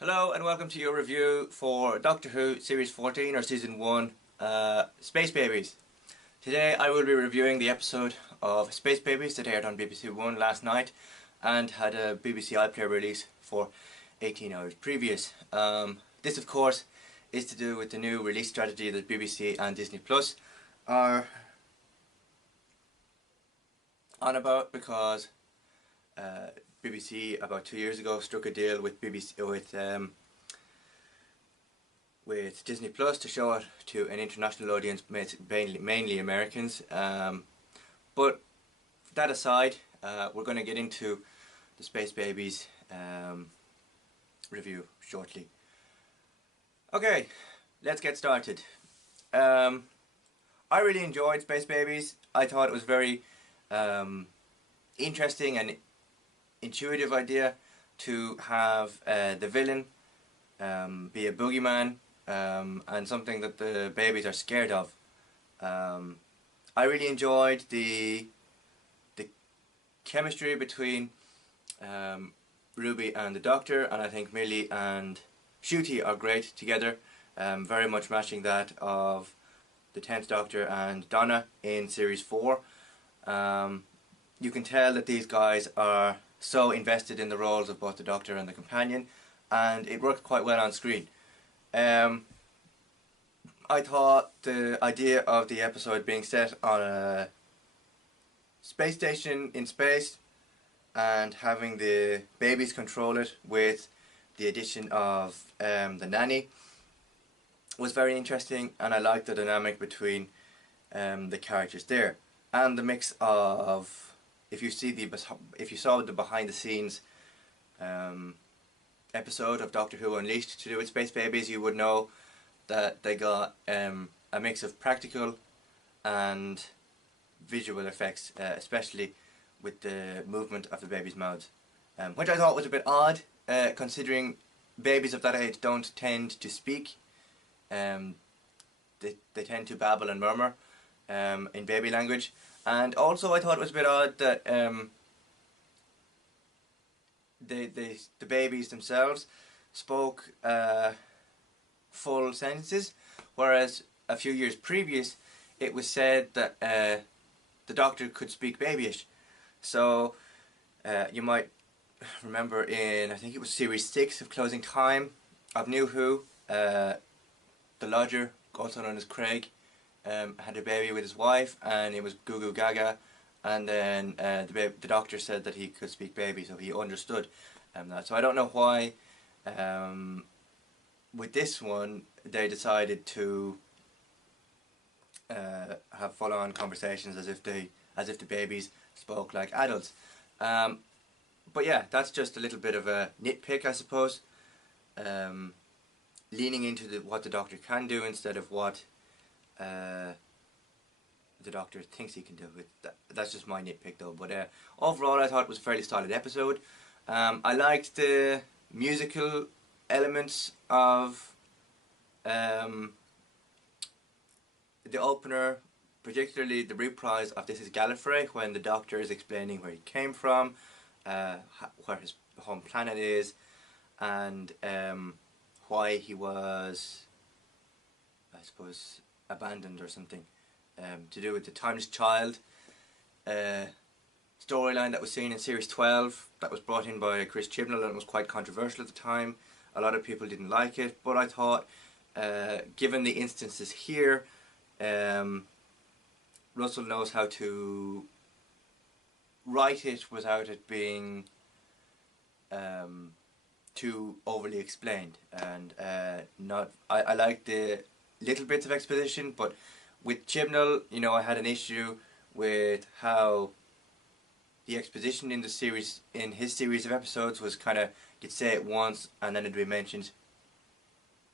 Hello and welcome to your review for Doctor Who Series 14 or Season 1, Space Babies. Today I will be reviewing the episode of Space Babies that aired on BBC One last night and had a BBC iPlayer release for 18 hours previous. This of course is to do with the new release strategy that BBC and Disney Plus are on about, because BBC about 2 years ago struck a deal with Disney Plus to show it to an international audience, mainly Americans. But that aside, we're going to get into the Space Babies review shortly. Okay, let's get started. I really enjoyed Space Babies. I thought it was very interesting and intuitive idea to have the villain be a boogeyman and something that the babies are scared of. I really enjoyed the chemistry between Ruby and the Doctor, and I think Millie and Ncuti are great together, very much matching that of the 10th Doctor and Donna in Series 4. You can tell that these guys are so invested in the roles of both the Doctor and the companion, and it worked quite well on screen. I thought the idea of the episode being set on a space station in space and having the babies control it with the addition of the nanny was very interesting, and I liked the dynamic between the characters there, and the mix of, if you saw the behind the scenes episode of Doctor Who Unleashed to do with Space Babies, you would know that they got a mix of practical and visual effects, especially with the movement of the babies' mouths, which I thought was a bit odd, considering babies of that age don't tend to speak. They tend to babble and murmur in baby language. And also I thought it was a bit odd that the babies themselves spoke full sentences, whereas a few years previous it was said that the Doctor could speak babyish. So you might remember in, I think it was Series 6 of Closing Time of New Who, the Lodger, also known as Craig, had a baby with his wife, and it was Goo Goo Gaga, and then the Doctor said that he could speak baby, so he understood that. So I don't know why with this one they decided to have full-on conversations as if the babies spoke like adults. But yeah, that's just a little bit of a nitpick, I suppose. Leaning into what the Doctor can do instead of what the Doctor thinks he can do. That's just my nitpick though. But overall I thought it was a fairly solid episode. I liked the musical elements of the opener, particularly the reprise of This Is Gallifrey, when the Doctor is explaining where he came from, where his home planet is, and why he was, I suppose, abandoned or something, to do with the Timeless Child storyline that was seen in Series 12, that was brought in by Chris Chibnall, and it was quite controversial at the time. A lot of people didn't like it, but I thought, given the instances here, Russell knows how to write it without it being too overly explained, and I like the little bits of exposition, but with Chibnall, you know, I had an issue with how the exposition in his series of episodes was kind of, you'd say it once and then it'd be mentioned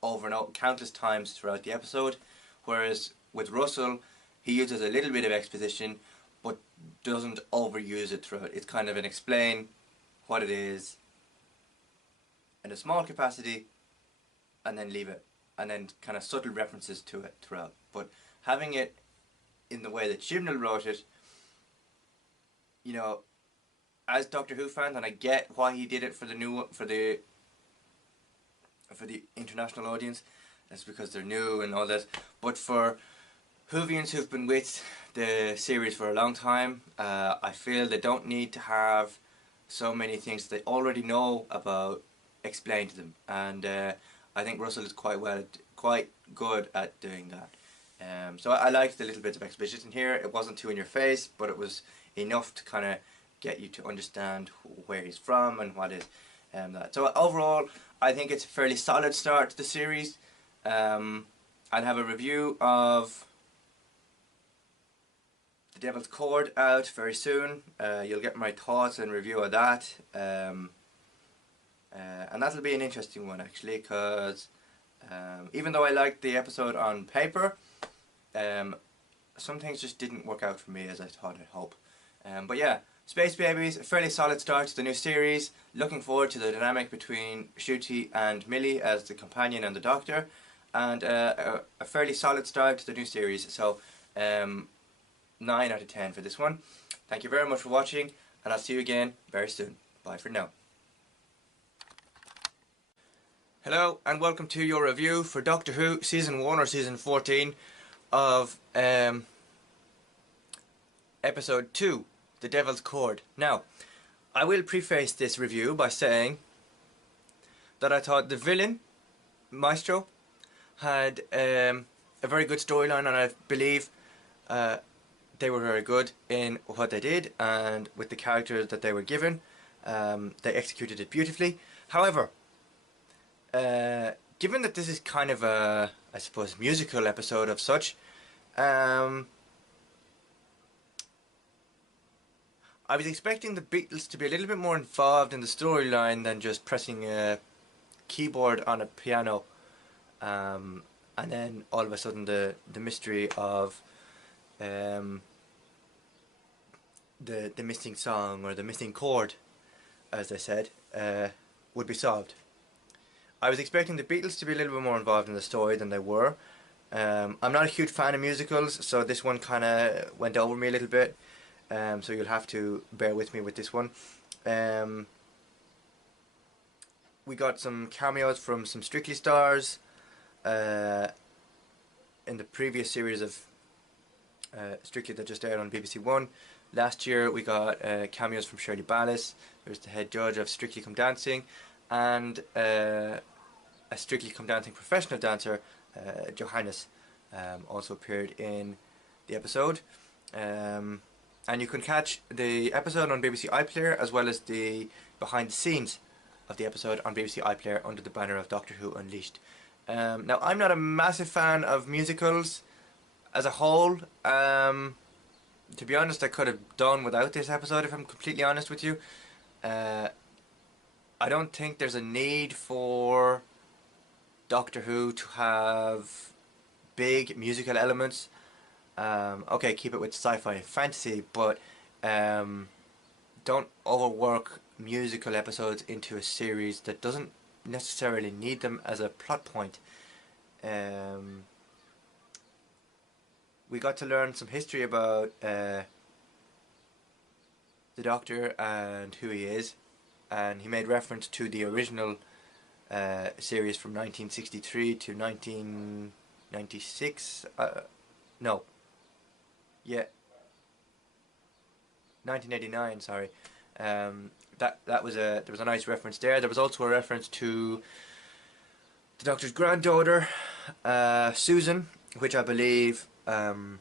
over and over countless times throughout the episode, whereas with Russell he uses a little bit of exposition but doesn't overuse it throughout. It's kind of an explain what it is in a small capacity and then leave it, and then kind of subtle references to it throughout. But having it in the way that Chibnall wrote it, you know, as Doctor Who fans, and I get why he did it for the for the international audience. That's because they're new and all that. But for Whovians who've been with the series for a long time, I feel they don't need to have so many things they already know about explained to them, and I think Russell is quite good at doing that. So I liked the little bits of exposition here. It wasn't too in your face, but it was enough to kind of get you to understand where he's from and what is that. So overall, I think it's a fairly solid start to the series. I'll have a review of The Devil's Chord out very soon. You'll get my thoughts and review of that. And that'll be an interesting one actually, because even though I liked the episode on paper, some things just didn't work out for me as I thought I'd hope. But yeah, Space Babies, a fairly solid start to the new series. Looking forward to the dynamic between Ncuti and Millie as the companion and the Doctor, and a fairly solid start to the new series. So 9 out of 10 for this one. Thank you very much for watching, and I'll see you again very soon. Bye for now. Hello and welcome to your review for Doctor Who Season 1 or Season 14 of Episode 2, The Devil's Chord. Now, I will preface this review by saying that I thought the villain, Maestro, had a very good storyline, and I believe they were very good in what they did and with the characters that they were given. They executed it beautifully. However, given that this is kind of a, I suppose, musical episode of such, I was expecting the Beatles to be a little bit more involved in the storyline than just pressing a keyboard on a piano, and then all of a sudden the mystery of the missing song or the missing chord, as I said, would be solved. I was expecting the Beatles to be a little bit more involved in the story than they were. I'm not a huge fan of musicals, so this one kind of went over me a little bit. So you'll have to bear with me with this one. We got some cameos from some Strictly stars in the previous series of Strictly that just aired on BBC One. Last year we got cameos from Shirley Ballas, who's the head judge of Strictly Come Dancing, and a Strictly Come Dancing professional dancer, Johannes, also appeared in the episode. And you can catch the episode on BBC iPlayer as well as the behind the scenes of the episode on BBC iPlayer under the banner of Doctor Who Unleashed. Now, I'm not a massive fan of musicals as a whole. To be honest, I could have done without this episode if I'm completely honest with you. I don't think there's a need for Doctor Who to have big musical elements. Okay, keep it with sci-fi and fantasy, but don't overwork musical episodes into a series that doesn't necessarily need them as a plot point. We got to learn some history about the Doctor and who he is, and he made reference to the original series from 1963 to 1996. No. Yeah, 1989. Sorry, there was a nice reference there. There was also a reference to the Doctor's granddaughter, Susan, which I believe I've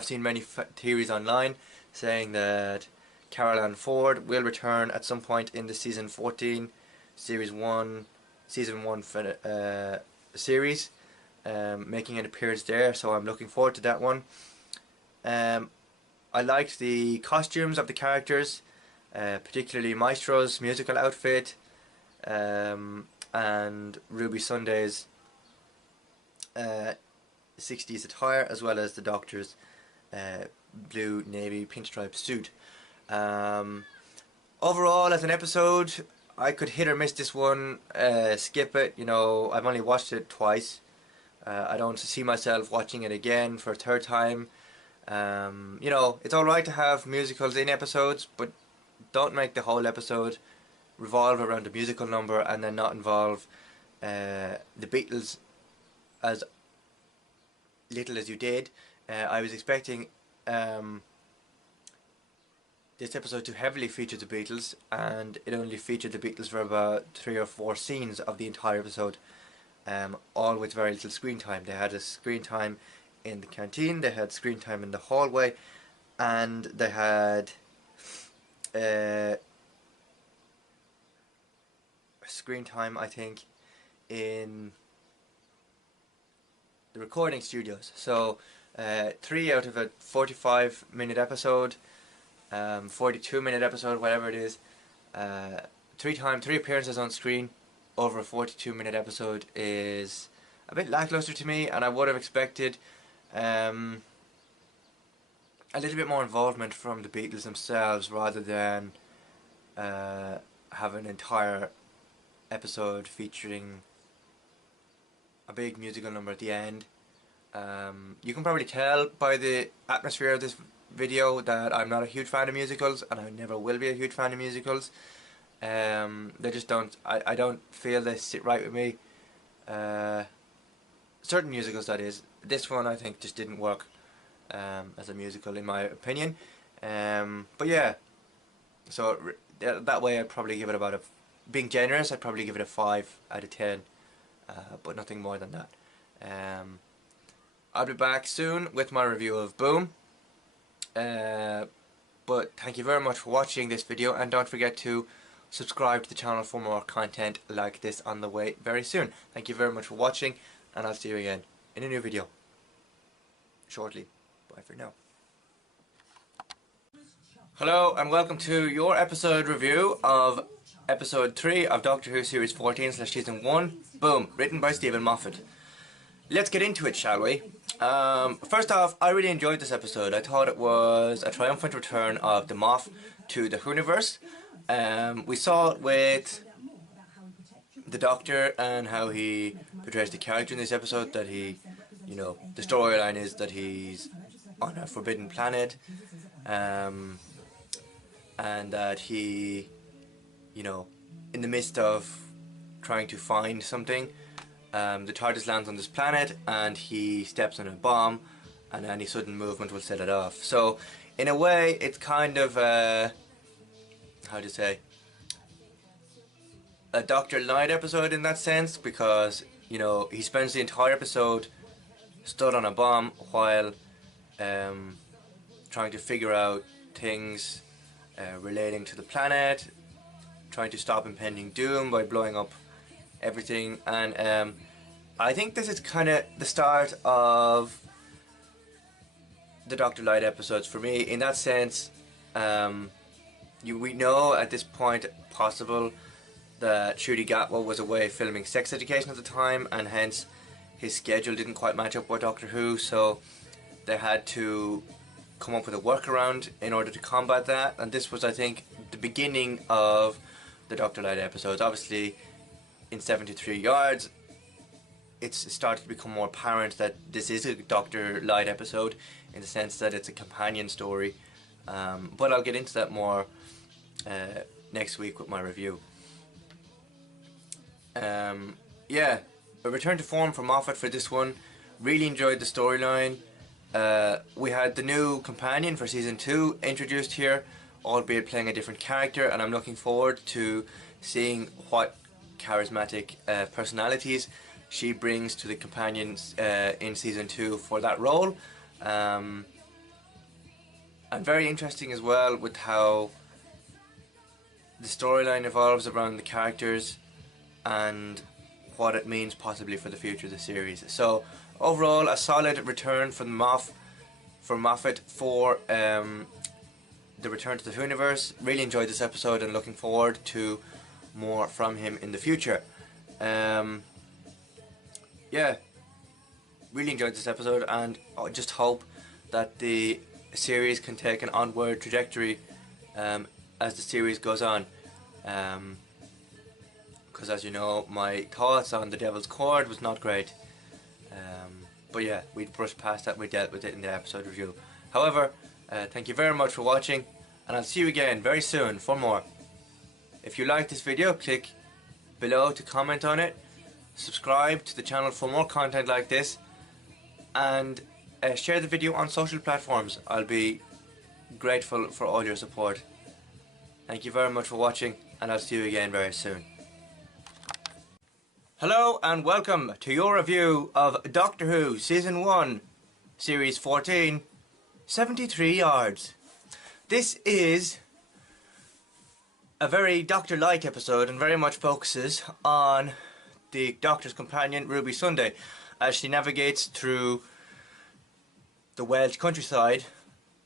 seen many theories online saying that Carol Ann Ford will return at some point in the season 14, season 1 series, making an appearance there. So I'm looking forward to that one. I liked the costumes of the characters, particularly Maestro's musical outfit, and Ruby Sunday's 60s attire, as well as the Doctor's blue navy pinstripe suit. Overall, as an episode, I could hit or miss this one, skip it. You know, I've only watched it twice. I don't see myself watching it again for a third time. You know, it's alright to have musicals in episodes, but don't make the whole episode revolve around a musical number and then not involve the Beatles as little as you did. I was expecting this episode to heavily feature the Beatles, and it only featured the Beatles for about 3 or 4 scenes of the entire episode, all with very little screen time. They had a screen time in the canteen, they had screen time in the hallway, and they had screen time, I think, in the recording studios. So 3 out of a 45-minute episode, 42-minute episode, whatever it is, 3 appearances on screen over a 42-minute episode is a bit lackluster to me, and I would have expected a little bit more involvement from the Beatles themselves rather than have an entire episode featuring a big musical number at the end. You can probably tell by the atmosphere of this video that I'm not a huge fan of musicals, and I never will be a huge fan of musicals. They just don't, I don't feel they sit right with me. Certain musicals, that is. This one I think just didn't work as a musical in my opinion. But yeah, so that way I'd probably give it about being generous, I'd probably give it a 5 out of 10, but nothing more than that. I'll be back soon with my review of Boom. But thank you very much for watching this video, and don't forget to subscribe to the channel for more content like this on the way very soon. Thank you very much for watching, and I'll see you again in a new video shortly. Bye for now. Hello and welcome to your episode review of episode 3 of Doctor Who Series 14/Season 1, Boom, written by Steven Moffat. Let's get into it, shall we? First off, I really enjoyed this episode. I thought it was a triumphant return of the Moff to the Whoniverse. We saw it with the Doctor and how he portrays the character in this episode, that he, you know, the storyline is that he's on a forbidden planet, and that he, you know, in the midst of trying to find something, the TARDIS lands on this planet and he steps on a bomb, and any sudden movement will set it off. So in a way it's kind of how to say, a Doctor Light episode in that sense, because, you know, he spends the entire episode stood on a bomb while trying to figure out things relating to the planet, trying to stop impending doom by blowing up everything. And I think this is kind of the start of the Doctor Light episodes for me, in that sense. We know at this point possible that Ncuti Gatwa was away filming Sex Education at the time, and hence his schedule didn't quite match up with Doctor Who, so they had to come up with a workaround in order to combat that. And this was, I think, the beginning of the Doctor Light episodes. Obviously in 73 Yards it's started to become more apparent that this is a Doctor Light episode, in the sense that it's a companion story, but I'll get into that more next week with my review. Yeah, a return to form for Moffat for this one. Really enjoyed the storyline. We had the new companion for season 2 introduced here, albeit playing a different character, and I'm looking forward to seeing what charismatic personalities she brings to the companions in season 2 for that role. And very interesting as well with how the storyline evolves around the characters and what it means possibly for the future of the series. So overall, a solid return from Moffat for the return to the Whoniverse. Really enjoyed this episode and looking forward to more from him in the future. Yeah, really enjoyed this episode, and I just hope that the series can take an onward trajectory as the series goes on. Because as you know, my thoughts on The Devil's Chord was not great. But yeah, we brushed past that, we dealt with it in the episode review. However, thank you very much for watching, and I'll see you again very soon for more. If you like this video, click below to comment on it, subscribe to the channel for more content like this, and share the video on social platforms. I'll be grateful for all your support. Thank you very much for watching, and I'll see you again very soon. Hello and welcome to your review of Doctor Who Season 1, Series 14, 73 Yards. This is a very Doctor-like episode and very much focuses on the Doctor's companion Ruby Sunday as she navigates through the Welsh countryside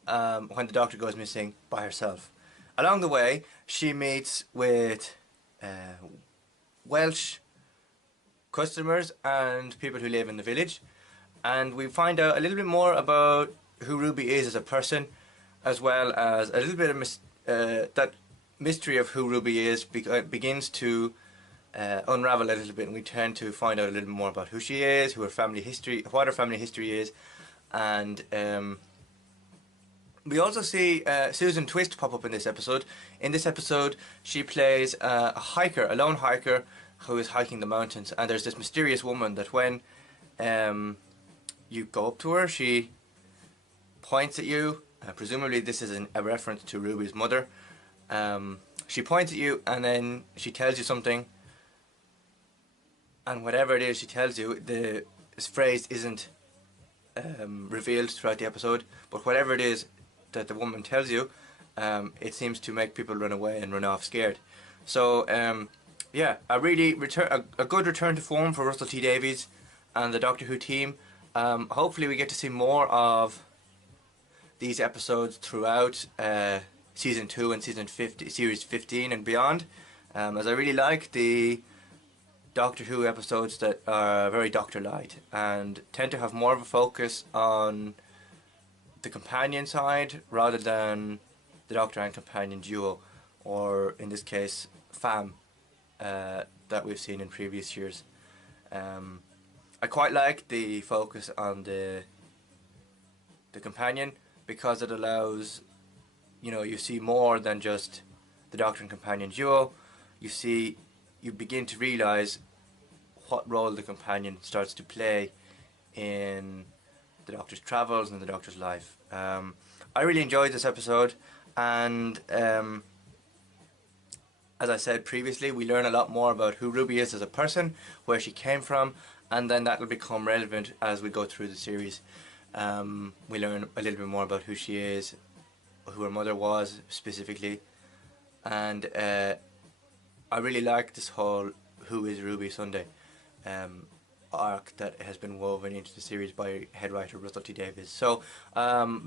when the Doctor goes missing by herself. Along the way she meets with Welsh customers and people who live in the village, and we find out a little bit more about who Ruby is as a person, as well as a little bit of that mystery of who Ruby is begins to unravel a little bit, and we tend to find out a little more about who she is, who her family history, what her family history is, and we also see Susan Twist pop up in this episode. In this episode, she plays a hiker, a lone hiker who is hiking the mountains, and there's this mysterious woman that when you go up to her, she points at you. Presumably this is a reference to Ruby's mother. She points at you and then she tells you something, and whatever it is she tells you, this phrase isn't revealed throughout the episode, but whatever it is that the woman tells you, it seems to make people run away and run off scared. So yeah, a good return to form for Russell T Davies and the Doctor Who team. Hopefully we get to see more of these episodes throughout Season 2 and Series 15 and beyond, as I really like the Doctor Who episodes that are very Doctor-like and tend to have more of a focus on the companion side rather than the Doctor and companion duo, or in this case fam, that we've seen in previous years. I quite like the focus on the companion, because it allows, you see more than just the Doctor and companion duo. You begin to realise what role the companion starts to play in the Doctor's travels and the Doctor's life. I really enjoyed this episode, and as I said previously, we learn a lot more about who Ruby is as a person, where she came from, and then that will become relevant as we go through the series. We learn a little bit more about who she is, who her mother was specifically, and I really like this whole Who is Ruby Sunday arc that has been woven into the series by head writer Russell T Davies. So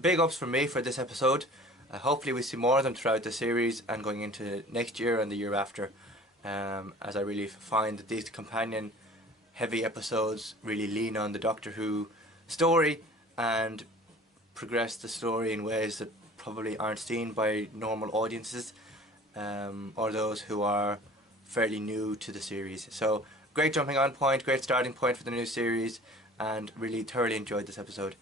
big ups from me for this episode. Hopefully we see more of them throughout the series and going into next year and the year after, as I really find that these companion heavy episodes really lean on the Doctor Who story and progress the story in ways that probably aren't seen by normal audiences, or those who are fairly new to the series. So great jumping on point, great starting point for the new series, and really thoroughly enjoyed this episode.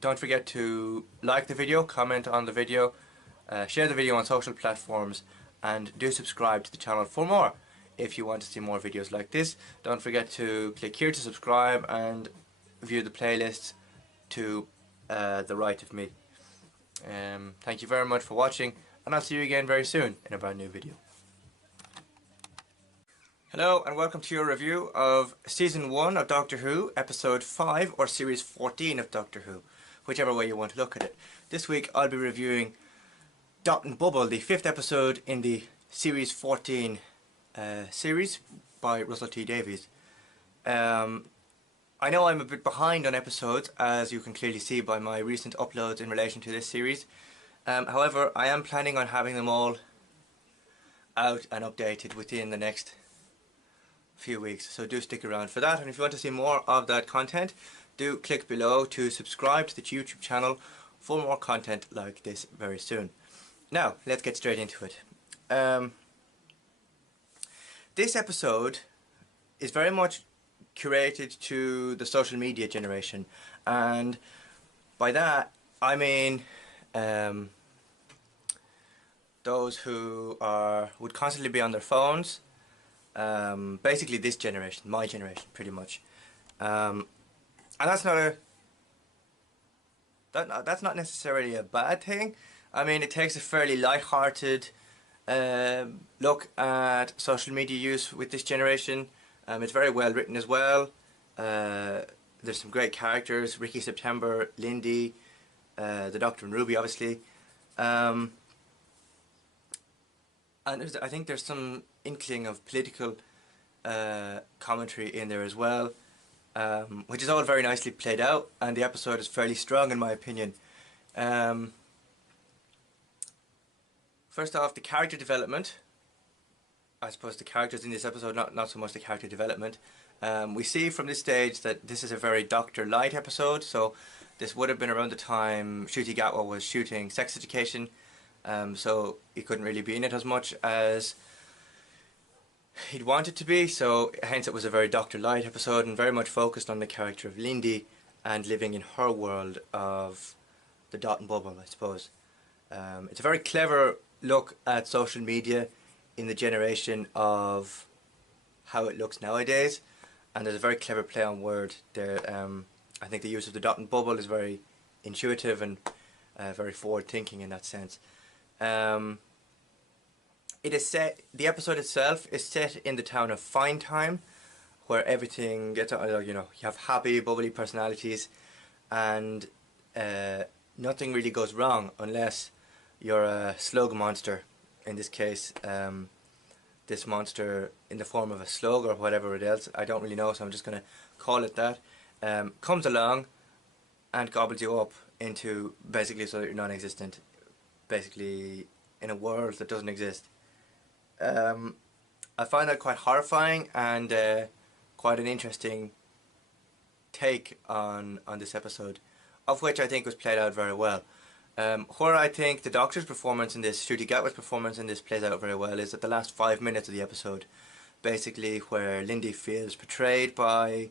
Don't forget to like the video, comment on the video, share the video on social platforms, and do subscribe to the channel for more if you want to see more videos like this. Don't forget to click here to subscribe and view the playlists to the right of me. Thank you very much for watching, and I'll see you again very soon in a brand new video. Hello and welcome to your review of Season 1 of Doctor Who, Episode 5 or Series 14 of Doctor Who, whichever way you want to look at it. This week I'll be reviewing Dot and Bubble, the 5th episode in the Series 14 series by Russell T Davies. I know I'm a bit behind on episodes, as you can clearly see by my recent uploads in relation to this series. However, I am planning on having them all out and updated within the next few weeks, so do stick around for that. And if you want to see more of that content, do click below to subscribe to the YouTube channel for more content like this very soon. Now, let's get straight into it. This episode is very much curated to the social media generation, and by that I mean those who would constantly be on their phones Basically this generation, my generation, pretty much. And that's not a that's not necessarily a bad thing. I mean, it takes a fairly light-hearted look at social media use with this generation. It's very well written as well. There's some great characters: Ricky September, Lindy, the Doctor and Ruby, obviously. And I think there's some inkling of political commentary in there as well, which is all very nicely played out, and the episode is fairly strong in my opinion. First off, the character development. I suppose the characters in this episode, not so much the character development. We see from this stage that this is a very Doctor Light episode, so this would have been around the time Ncuti Gatwa was shooting Sex Education, so he couldn't really be in it as much as he'd wanted to be, so hence it was a very Doctor Light episode and very much focused on the character of Lindy and living in her world of the dot and bubble, I suppose. It's a very clever look at social media in the generation of how it looks nowadays, and there's a very clever play on word there. I think the use of the dot and bubble is very intuitive and very forward thinking in that sense. It is set. The episode itself is set in the town of Fine Time, where everything gets, you have happy, bubbly personalities, and nothing really goes wrong unless you're a slug monster. In this case, this monster in the form of a slug or whatever it is, I don't really know, so I'm just going to call it that, comes along and gobbles you up into basically so that you're non-existent, basically in a world that doesn't exist. I find that quite horrifying and quite an interesting take on this episode, of which I think was played out very well. Where I think the Doctor's performance in this, Ncuti Gatwa's performance in this plays out very well is at the last 5 minutes of the episode, basically where Lindy feels betrayed by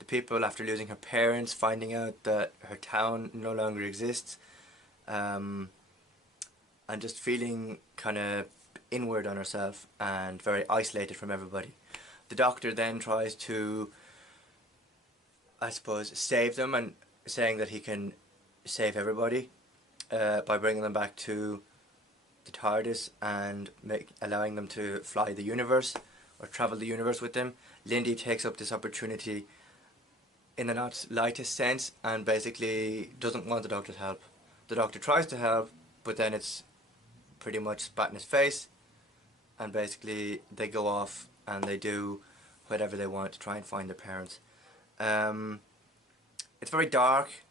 the people after losing her parents, finding out that her town no longer exists, and just feeling kind of inward on herself and very isolated from everybody. The Doctor then tries to, I suppose, save them, and saying that he can save everybody by bringing them back to the TARDIS and allowing them to fly the universe or travel the universe with them. Lindy takes up this opportunity in the not lightest sense and basically doesn't want the Doctor's help. The Doctor tries to help, but then it's pretty much spat in his face, and basically they go off and they do whatever they want to try and find their parents. It's very dark,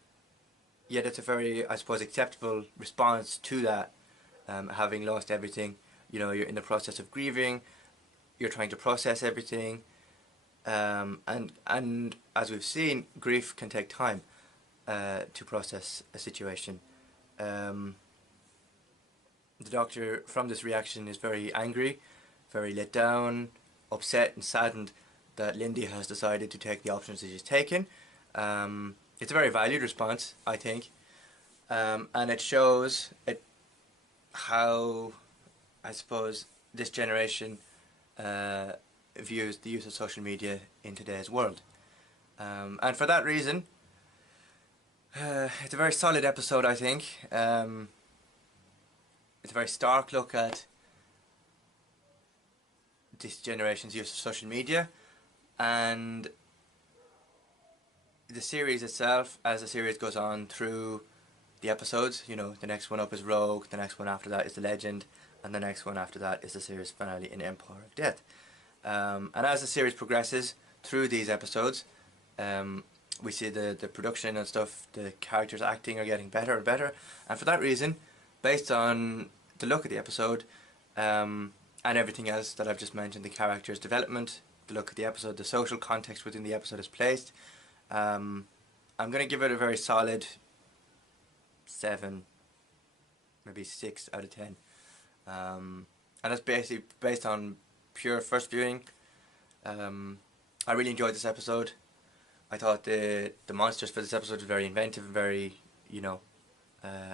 yet it's a very, I suppose, acceptable response to that. Having lost everything, you're in the process of grieving, you're trying to process everything, and as we've seen, grief can take time to process a situation. The Doctor, from this reaction, is very angry, very let down, upset and saddened that Lindy has decided to take the options that she's taken. It's a very valued response, I think, and it shows how, I suppose, this generation views the use of social media in today's world. And for that reason, it's a very solid episode, I think. It's a very stark look at this generation's use of social media, and the series itself, as the series goes on through the episodes, the next one up is Rogue, the next one after that is The Legend, and the next one after that is the series finale in Empire of Death. And as the series progresses through these episodes, we see the production and stuff, the characters acting are getting better and better, and for that reason, based on the look of the episode and everything else that I've just mentioned, the characters' development, the look of the episode, the social context within the episode is placed, I'm going to give it a very solid 7, maybe 6 out of 10. And that's basically based on pure first viewing. I really enjoyed this episode. I thought the monsters for this episode were very inventive, very,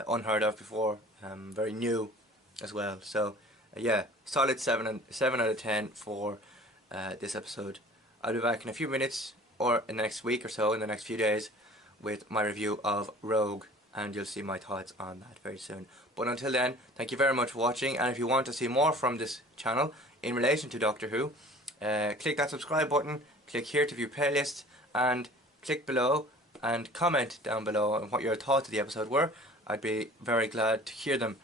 unheard of before, very new as well. So yeah, solid 7 out of 10 for this episode. I'll be back in a few minutes, or in the next week or so, in the next few days, with my review of Rogue, and you'll see my thoughts on that very soon. But until then, thank you very much for watching, and if you want to see more from this channel in relation to Doctor Who, click that subscribe button, click here to view playlists, and click below and comment down below on what your thoughts of the episode were. I'd be very glad to hear them,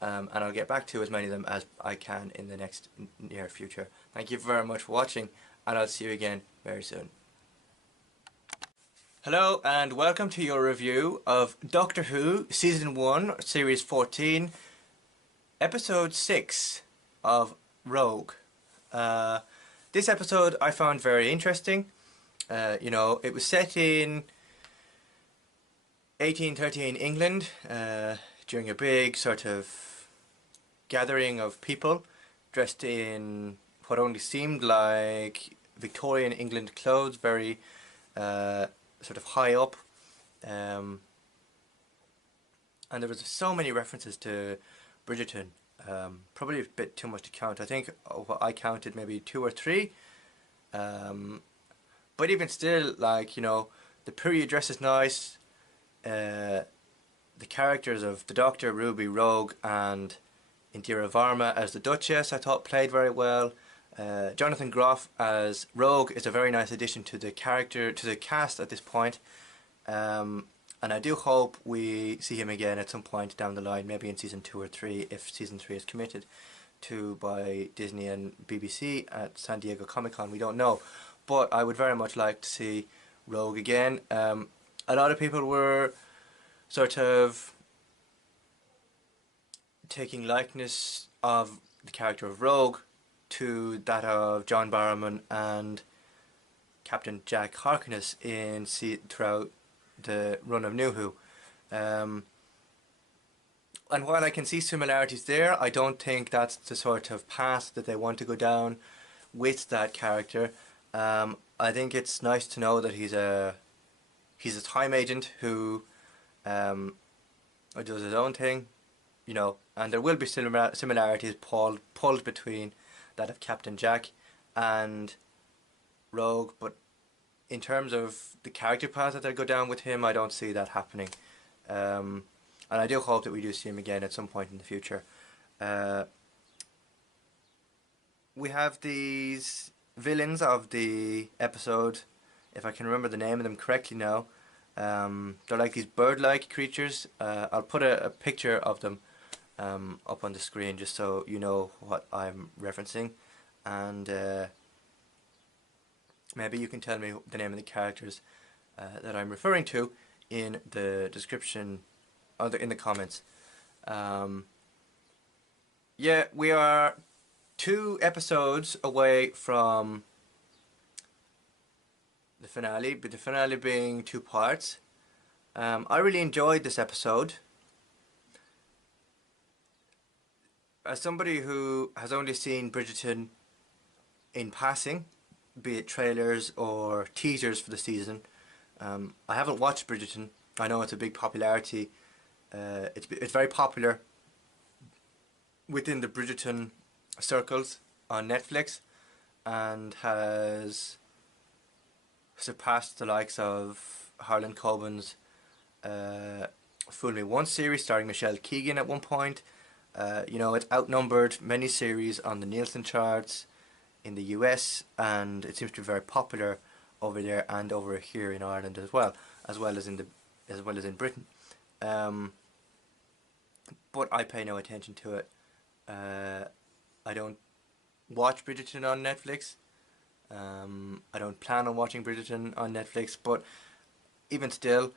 and I'll get back to as many of them as I can in the next near future. Thank you very much for watching, and I'll see you again very soon. Hello and welcome to your review of Doctor Who Season 1, Series 14, Episode 6 of Rogue. This episode I found very interesting. You know, it was set in 1813 England during a big sort of gathering of people dressed in what only seemed like Victorian England clothes, very sort of high up, and there was so many references to Bridgerton, probably a bit too much to count. I think what I counted maybe 2 or 3, but even still, like, you know, the period dress is nice, the characters of the Doctor, Ruby, Rogue, and Indira Varma as the Duchess I thought played very well. Jonathan Groff as Rogue is a very nice addition to the cast at this point, and I do hope we see him again at some point down the line, maybe in season 2 or 3, if season 3 is committed to by Disney and BBC at San Diego Comic-Con. We don't know, but I would very much like to see Rogue again. A lot of people were sort of taking likeness of the character of Rogue to that of John Barrowman and Captain Jack Harkness throughout the run of New Who. And while I can see similarities there, I don't think that's the sort of path that they want to go down with that character. I think it's nice to know that he's a time agent who does his own thing, you know, and there will be similarities pulled between that of Captain Jack and Rogue, but in terms of the character path that they'll go down with him, I don't see that happening. And I do hope that we do see him again at some point in the future. We have these villains of the episode, if I can remember the name of them correctly now. They're like these bird-like creatures. I'll put a picture of them up on the screen just so you know what I'm referencing, and maybe you can tell me the name of the characters that I'm referring to in the description or in the comments. Yeah, we are 2 episodes away from the finale, but the finale being 2 parts. I really enjoyed this episode. As somebody who has only seen Bridgerton in passing, be it trailers or teasers for the season, I haven't watched Bridgerton. I know it's a big popularity. It's very popular within the Bridgerton circles on Netflix, and has surpassed the likes of Harlan Coben's Fool Me Once series starring Michelle Keegan at one point. You know, it's outnumbered many series on the Nielsen charts in the US, and it seems to be very popular over there and over here in Ireland as well as in Britain. But I pay no attention to it. I don't watch Bridgerton on Netflix. I don't plan on watching Bridgerton on Netflix, but even still,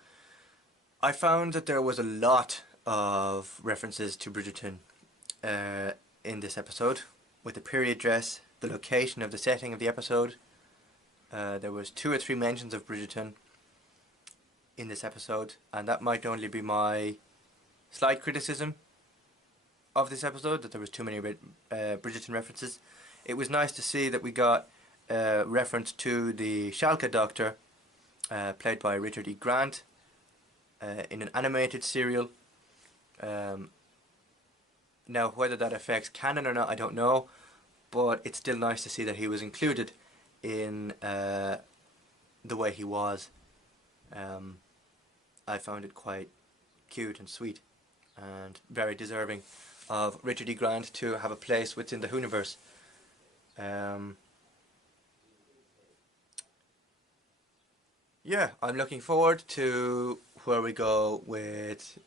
I found that there was a lot of references to Bridgerton in this episode, with the period dress, the location of the setting of the episode. There was 2 or 3 mentions of Bridgerton in this episode, and that might only be my slight criticism of this episode, that there was too many Bridgerton references. It was nice to see that we got reference to the Schalke Doctor, played by Richard E. Grant, in an animated serial. Now, whether that affects canon or not, I don't know, but it's still nice to see that he was included in the way he was. I found it quite cute and sweet, and very deserving of Richard E. Grant to have a place within the Whooniverse. Yeah, I'm looking forward to where we go with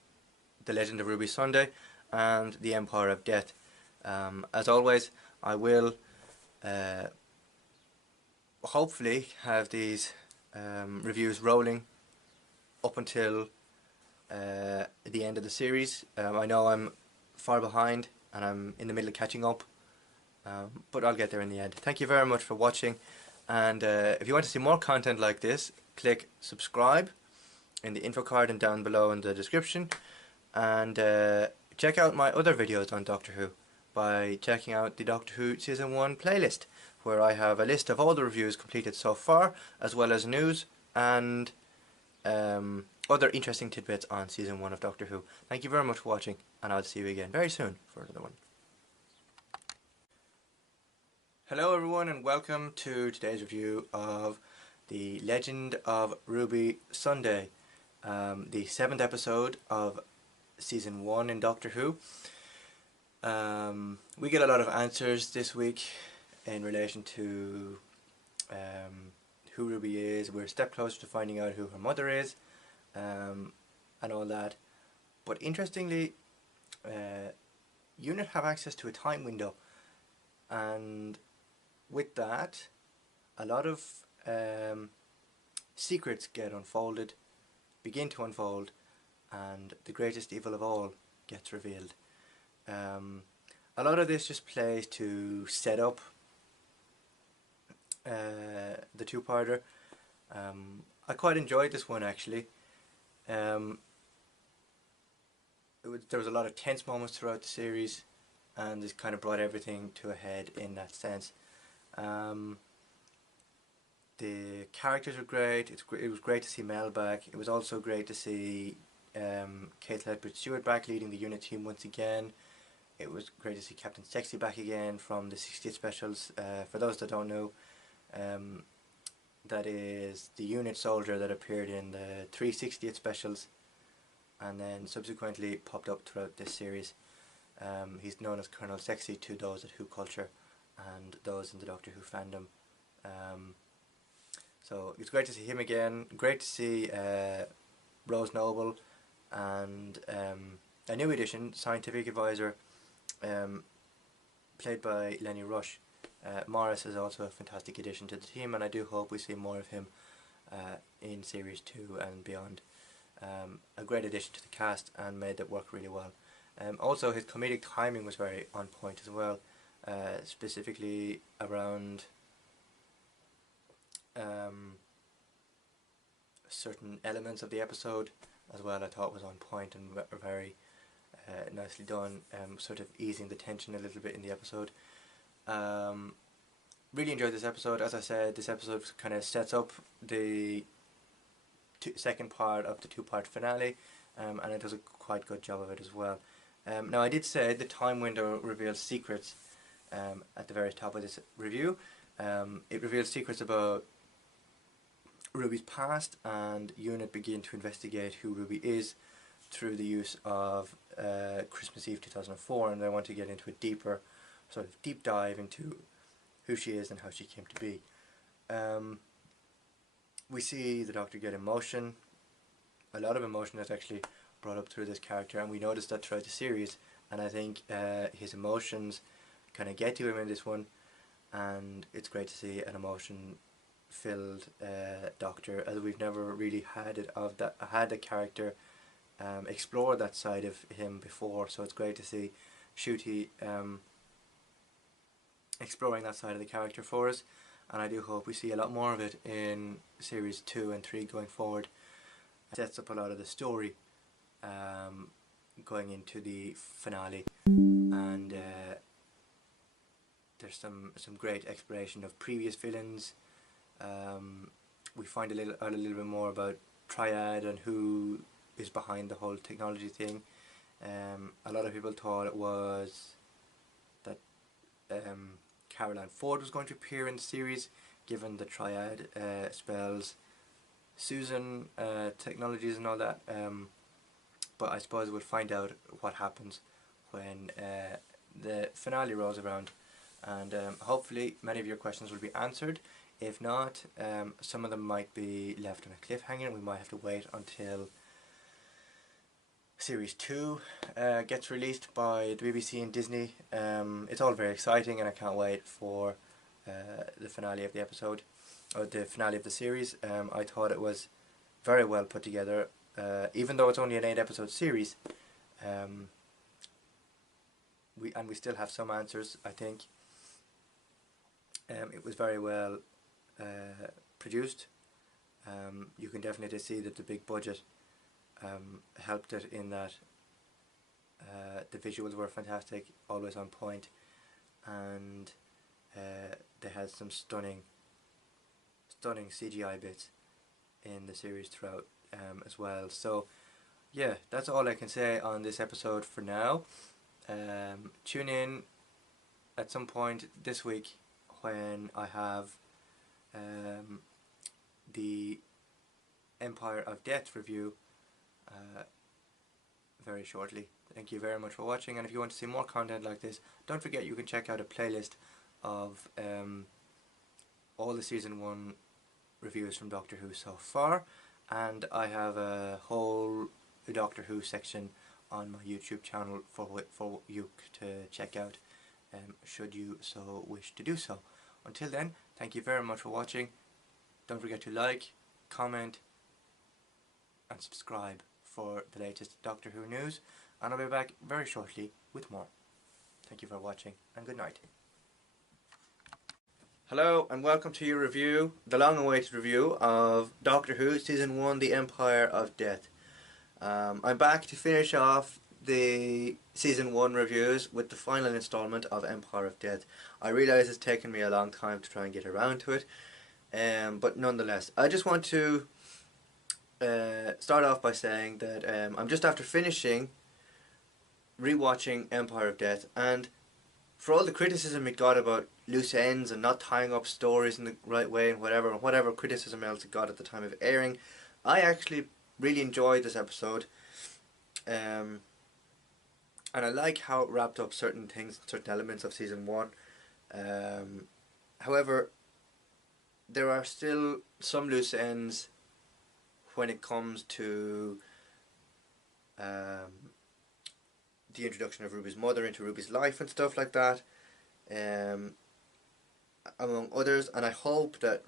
The Legend of Ruby Sunday and The Empire of Death. As always, I will hopefully have these reviews rolling up until the end of the series. I know I'm far behind and I'm in the middle of catching up, but I'll get there in the end. Thank you very much for watching, and if you want to see more content like this, click subscribe in the info card and down below in the description, and check out my other videos on Doctor Who by checking out the Doctor Who Season 1 playlist, where I have a list of all the reviews completed so far, as well as news and other interesting tidbits on Season 1 of Doctor Who. Thank you very much for watching, and I'll see you again very soon for another one. Hello everyone, and welcome to today's review of The Legend of Ruby Sunday, the 7th episode of Season 1 in Doctor Who. We get a lot of answers this week in relation to who Ruby is. We're a step closer to finding out who her mother is, and all that. But interestingly, UNIT have access to a time window, and with that, a lot of secrets get unfolded, begin to unfold, and the greatest evil of all gets revealed. A lot of this just plays to set up the two-parter. I quite enjoyed this one, actually. There was a lot of tense moments throughout the series, and this kind of brought everything to a head in that sense. The characters were great. It was great to see Mel back. It was also great to see Kate Ledbetter-Stewart back leading the unit team once again. It was great to see Captain Sexy back again from the 60th specials. For those that don't know, that is the unit soldier that appeared in the 360th specials and then subsequently popped up throughout this series. He's known as Colonel Sexy to those at Who Culture and those in the Doctor Who fandom. So it's great to see him again. Great to see Rose Noble and a new addition, scientific advisor, played by Lenny Rush. Morris is also a fantastic addition to the team, and I do hope we see more of him in Series 2 and beyond. A great addition to the cast and made that work really well. Also, his comedic timing was very on point as well, specifically around certain elements of the episode as well. I thought was on point and very nicely done, sort of easing the tension a little bit in the episode. Really enjoyed this episode. As I said, this episode kind of sets up the second part of the two-part finale, and it does a quite good job of it as well. Now, I did say the time window reveals secrets at the very top of this review. It reveals secrets about Ruby's past, and UNIT begin to investigate who Ruby is through the use of Christmas Eve 2004, and they want to get into a deeper sort of deep dive into who she is and how she came to be. We see the Doctor get emotion, a lot of emotion that's actually brought up through this character, and we noticed that throughout the series, and I think his emotions kind of get to him in this one, and it's great to see an emotion filled Doctor, as we've never really had a character explore that side of him before. So it's great to see Ncuti exploring that side of the character for us, and I do hope we see a lot more of it in series 2 and 3 going forward. It sets up a lot of the story going into the finale, and there's some great exploration of previous villains. We find a little bit more about Triad and who is behind the whole technology thing. A lot of people thought it was that Caroline Ford was going to appear in the series, given the triad spells Susan technologies and all that. But I suppose we'll find out what happens when the finale rolls around, and hopefully many of your questions will be answered. If not, some of them might be left on a cliffhanger. We might have to wait until Series 2 gets released by the BBC and Disney. It's all very exciting, and I can't wait for the finale of the episode, or the finale of the series. I thought it was very well put together, even though it's only an 8-episode series. We still have some answers, I think. It was very well produced. You can definitely see that the big budget helped it in that the visuals were fantastic, always on point, and they had some stunning CGI bits in the series throughout as well. So yeah, that's all I can say on this episode for now. Tune in at some point this week when I have the Empire of Death review very shortly. Thank you very much for watching, and if you want to see more content like this, don't forget you can check out a playlist of all the Season 1 reviews from Doctor Who so far, and I have a whole Doctor Who section on my YouTube channel for you to check out, should you so wish to do so. Until then, thank you very much for watching. Don't forget to like, comment and subscribe for the latest Doctor Who news, and I'll be back very shortly with more. Thank you for watching, and good night. Hello and welcome to your review, the long-awaited review of Doctor Who Season 1, The Empire of Death. I'm back to finish off the Season 1 reviews with the final installment of Empire of Death. I realise it's taken me a long time to try and get around to it, but nonetheless, I just want to start off by saying that I'm just after finishing rewatching Empire of Death, and for all the criticism it got about loose ends and not tying up stories in the right way and whatever criticism else it got at the time of airing, I actually really enjoyed this episode, and I like how it wrapped up certain things, certain elements of Season 1. However, there are still some loose ends when it comes to the introduction of Ruby's mother into Ruby's life and stuff like that, among others, and I hope that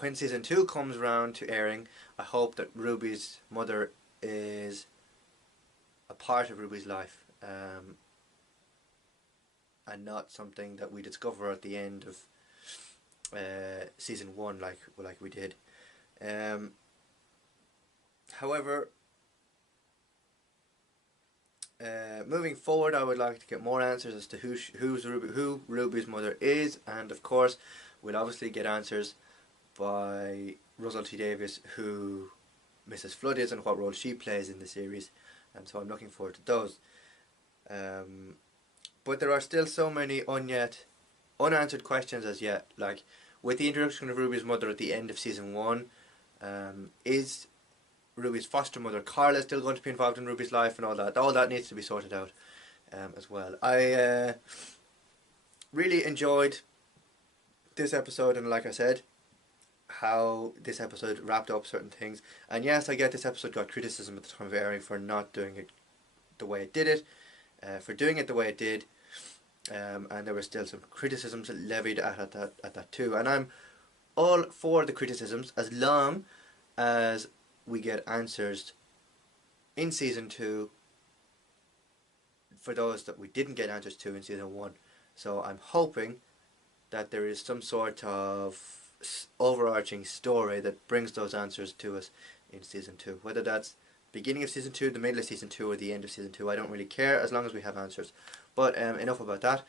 when Season 2 comes around to airing, I hope that Ruby's mother is a part of Ruby's life, and not something that we discover at the end of Season 1 like we did. However, moving forward, I would like to get more answers as to who Ruby's mother is, and of course we'll obviously get answers by Russell T Davies who Mrs. Flood is and what role she plays in the series, and so I'm looking forward to those. But there are still so many unanswered questions as yet, like with the introduction of Ruby's mother at the end of Season 1, is Ruby's foster mother Carla still going to be involved in Ruby's life, and all that needs to be sorted out as well. I really enjoyed this episode, and like I said, how this episode wrapped up certain things. And yes, I get this episode got criticism at the time of airing for not doing it the way it did it, for doing it the way it did, and there were still some criticisms levied at that too, and I'm all for the criticisms as long as we get answers in Season 2 for those that we didn't get answers to in Season 1. So I'm hoping that there is some sort of overarching story that brings those answers to us in Season 2. Whether that's beginning of Season 2, the middle of Season 2, or the end of Season 2, I don't really care as long as we have answers. But enough about that.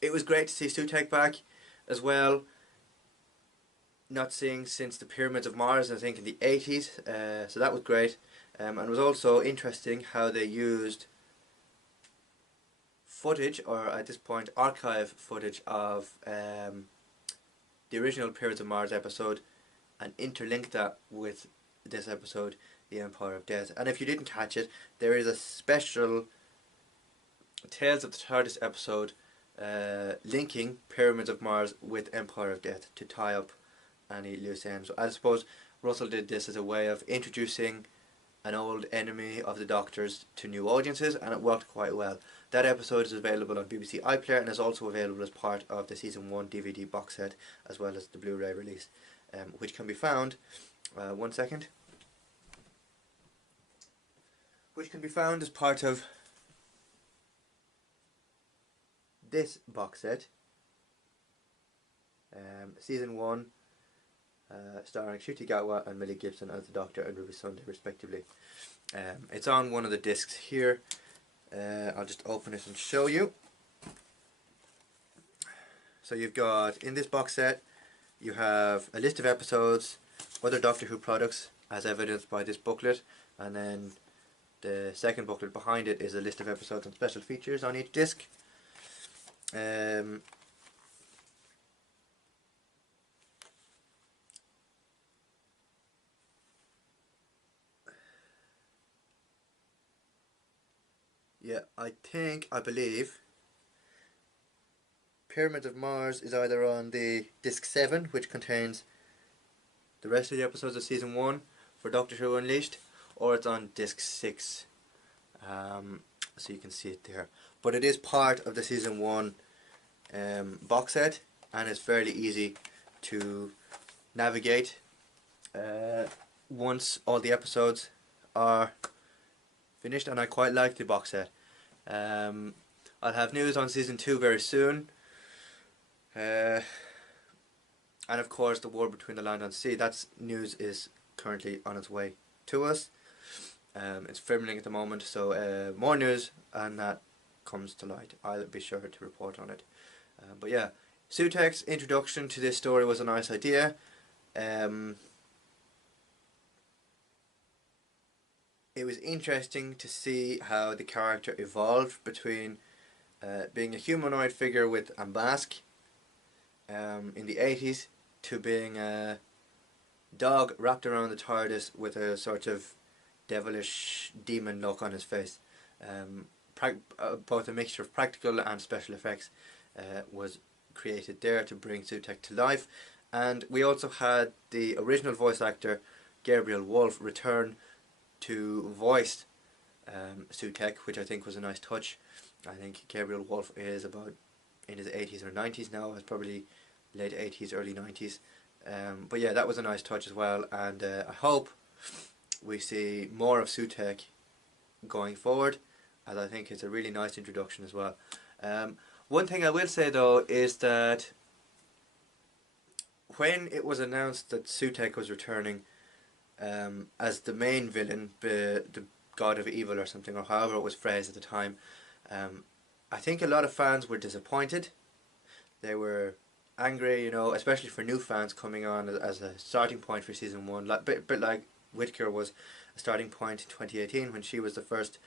It was great to see Sutekh back as well. Not seeing since the Pyramids of Mars, I think in the 80s, so that was great, and it was also interesting how they used footage, or at this point archive footage of the original Periods of Mars episode and interlink that with this episode, The Empire of Death. And if you didn't catch it, there is a special Tales of the TARDIS episode linking Pyramids of Mars with Empire of Death to tie up any loose ends. So I suppose Russell did this as a way of introducing an old enemy of the Doctor's to new audiences, and it worked quite well. That episode is available on BBC iPlayer and is also available as part of the Season 1 DVD box set, as well as the Blu-ray release, which can be found, one second, which can be found as part of this box set, Season 1, starring Ncuti Gatwa and Millie Gibson as the Doctor and Ruby Sunday respectively. It's on one of the discs here. I'll just open it and show you. So you've got, in this box set, you have a list of episodes, other Doctor Who products as evidenced by this booklet, and then the second booklet behind it is a list of episodes and special features on each disc. Yeah, I believe Pyramids of Mars is either on the disc 7, which contains the rest of the episodes of Season 1 for Doctor Who Unleashed, or it's on disc 6, so you can see it there. But it is part of the Season 1 box set, and it's fairly easy to navigate once all the episodes are finished, and I quite like the box set. I'll have news on Season 2 very soon, and of course the War Between the Land and Sea, that's news is currently on its way to us. It's filming at the moment, so more news and that comes to light, I'll be sure to report on it. But yeah, Sutekh's introduction to this story was a nice idea. It was interesting to see how the character evolved between being a humanoid figure with a mask in the 80s to being a dog wrapped around the TARDIS with a sort of devilish demon look on his face. Both a mixture of practical and special effects was created there to bring Sutekh to life, and we also had the original voice actor Gabriel Wolf return to voice Sutekh, which I think was a nice touch. I think Gabriel Wolf is about in his 80s or 90s now, it's probably late 80s, early 90s. But yeah, that was a nice touch as well, and I hope we see more of Sutekh going forward, as I think it's a really nice introduction as well. One thing I will say though is that when it was announced that Sutekh was returning as the main villain, the God of Evil or something, or however it was phrased at the time, I think a lot of fans were disappointed. They were angry, you know, especially for new fans coming on as a starting point for Season 1, bit like Whittaker was a starting point in 2018 when she was the first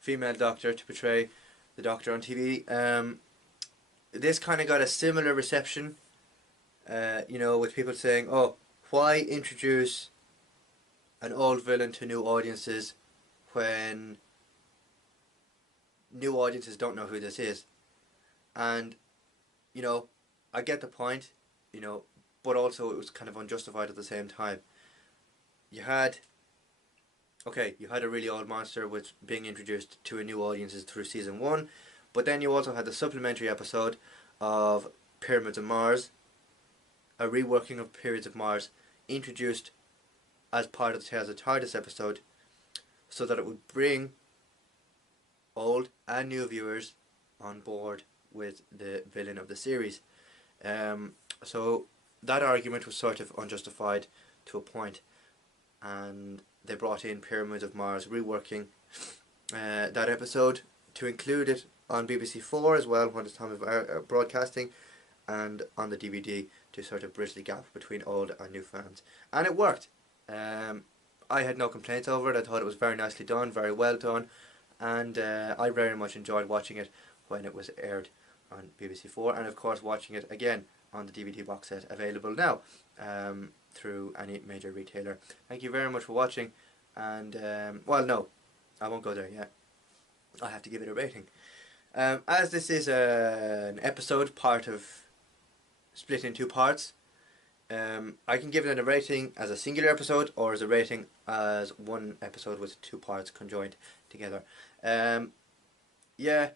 female Doctor to portray the Doctor on TV. This kind of got a similar reception, you know, with people saying, oh, why introduce an old villain to new audiences when new audiences don't know who this is? And, you know, I get the point, you know, but also it was kind of unjustified at the same time. You had a really old monster which being introduced to a new audiences through Season 1, but then you also had the supplementary episode of Pyramids of Mars, a reworking of Periods of Mars, introduced as part of the Tales of TARDIS episode, so that it would bring old and new viewers on board with the villain of the series. So that argument was sort of unjustified to a point, and they brought in Pyramids of Mars reworking that episode to include it on BBC4 as well when it's time of broadcasting, and on the DVD to sort of bridge the gap between old and new fans, and it worked. I had no complaints over it. I thought it was very nicely done, very well done, and I very much enjoyed watching it. when it was aired on BBC4, and of course watching it again on the DVD box set available now through any major retailer. Thank you very much for watching, and well, no, I won't go there yet. I have to give it a rating. As this is an episode, part of split in two parts, I can give it a rating as a singular episode or as a rating as one episode with two parts conjoined together. Yeah,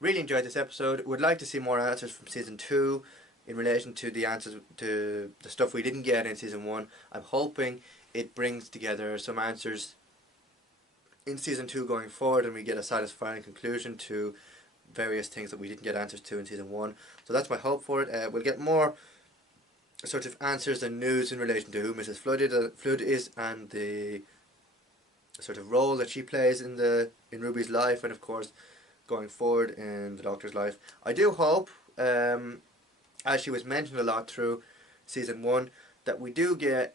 really enjoyed this episode. Would like to see more answers from season 2 in relation to the answers to the stuff we didn't get in season 1. I'm hoping it brings together some answers in season 2 going forward, and we get a satisfying conclusion to various things that we didn't get answers to in season 1. So that's my hope for it. We'll get more sort of answers and news in relation to who Mrs. Flood is and the sort of role that she plays in Ruby's life, and of course going forward in the Doctor's life. I do hope, as she was mentioned a lot through season 1, that we do get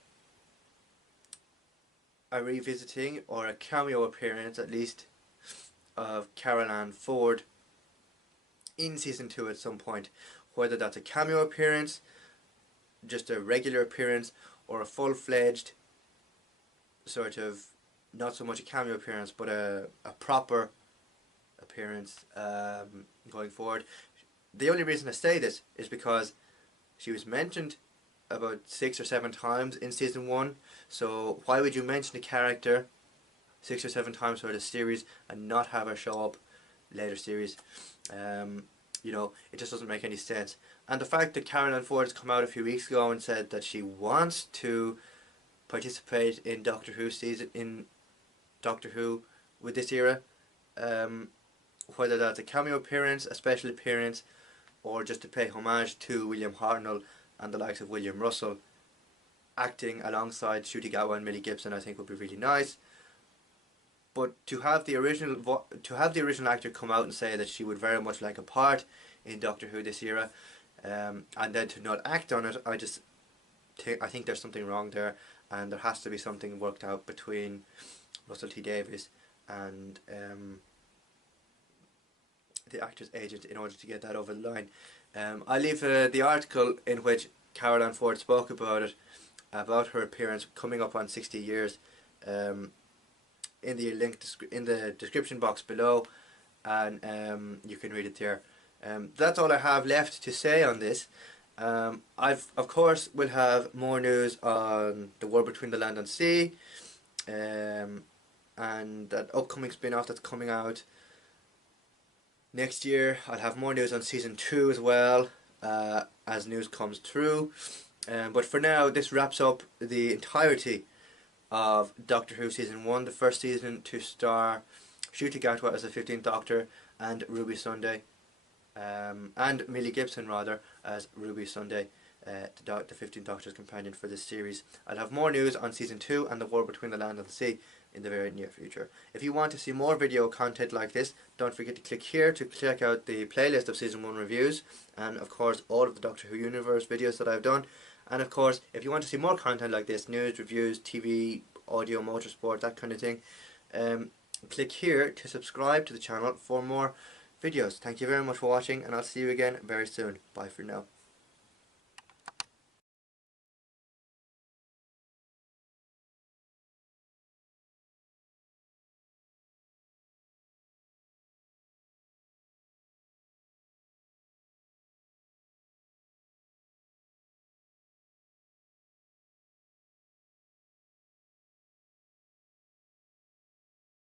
a revisiting or a cameo appearance at least of Carol Ann Ford in season 2 at some point. Whether that's a cameo appearance, just a regular appearance, or a full-fledged sort of, not so much a cameo appearance, but a proper appearance going forward. The only reason I say this is because she was mentioned about 6 or 7 times in season 1, so why would you mention a character 6 or 7 times for the series and not have her show up later series? You know, it just doesn't make any sense. And the fact that Carol Ann Ford has come out a few weeks ago and said that she wants to participate in Doctor Who season, in Doctor Who with this era, whether that's a cameo appearance, a special appearance, or just to pay homage to William Hartnell and the likes of William Russell, acting alongside Ncuti Gatwa and Millie Gibson, I think would be really nice. But to have the original actor come out and say that she would very much like a part in Doctor Who this era, and then to not act on it, I think there's something wrong there, and there has to be something worked out between Russell T Davies and the actor's agent in order to get that over the line. I leave the article in which Carol Ann Ford spoke about it, about her appearance coming up on 60 years, in the link in the description box below, and you can read it there. That's all I have left to say on this. I've of course will have more news on the War Between the Land and Sea, and that upcoming spin-off that's coming out next year. I'll have more news on season 2 as well, as news comes through. But for now, this wraps up the entirety of Doctor Who season 1, the first season to star Ncuti Gatwa as the 15th Doctor and Ruby Sunday, and Millie Gibson rather as Ruby Sunday, the 15th Doctor's companion for this series. I'll have more news on season 2 and the War Between the Land and the Sea in the very near future. If you want to see more video content like this, don't forget to click here to check out the playlist of season 1 reviews, and of course all of the Doctor Who Universe videos that I've done. And of course, if you want to see more content like this, news, reviews, TV, audio, motorsport, that kind of thing, click here to subscribe to the channel for more videos. Thank you very much for watching, and I'll see you again very soon. Bye for now.